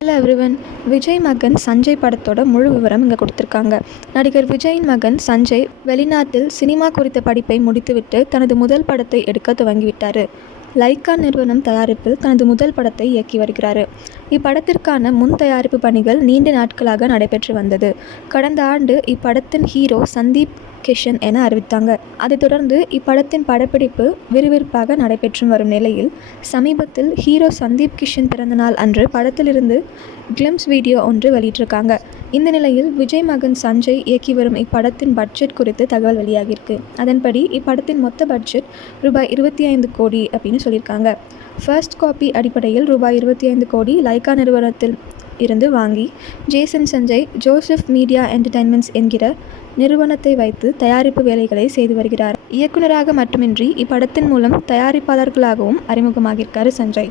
Hello everyone Vijay மகன் சஞ்சய் படத்தோட முழு விவரம் இங்கே கொடுத்துருக்காங்க. நடிகர் விஜயின் மகன் சஞ்சய் வெளிநாட்டில் சினிமா குறித்த படிப்பை முடித்துவிட்டு தனது முதல் படத்தை எடுக்க துவங்கிவிட்டார். லைக்கா நிறுவனம் தயாரிப்பில் தனது முதல் படத்தை இயக்கி வருகிறார். இப்படத்திற்கான முன் தயாரிப்பு பணிகள் நீண்ட நாட்களாக நடைபெற்று வந்தது. கடந்த ஆண்டு இப்படத்தின் ஹீரோ சந்தீப் கிஷன் என அறிவித்தாங்க. அதைத் தொடர்ந்து இப்படத்தின் படப்பிடிப்பு விறுவிறுப்பாக நடைபெற்று வரும் நிலையில் சமீபத்தில் ஹீரோ சந்தீப் கிஷன் பிறந்தநாள் அன்று படத்திலிருந்து கிளிம்ஸ் வீடியோ ஒன்று வெளியிட்டிருக்காங்க. இந்த நிலையில் விஜய் மகன் சஞ்சய் இயக்கி வரும் இப்படத்தின் பட்ஜெட் குறித்து தகவல் வெளியாகியிருக்கு. அதன்படி இப்படத்தின் மொத்த பட்ஜெட் ரூபாய் இருபத்தி ஐந்து கோடி அப்படின்னு சொல்லியிருக்காங்க. ஃபர்ஸ்ட் காப்பி அடிப்படையில் ரூபாய் இருபத்தி ஐந்து கோடி லைக்கா நிறுவனத்தில் இருந்து வாங்கி Jason Sanjay Joseph media entertainments என்கிற நிறுவனத்தை வைத்து தயாரிப்பு வேலைகளை செய்து வருகிறார். இயக்குனராக மட்டுமின்றி இப்படத்தின் மூலம் தயாரிப்பாளர்களாகவும் அறிமுகமாகியிருக்காரு சஞ்சய்.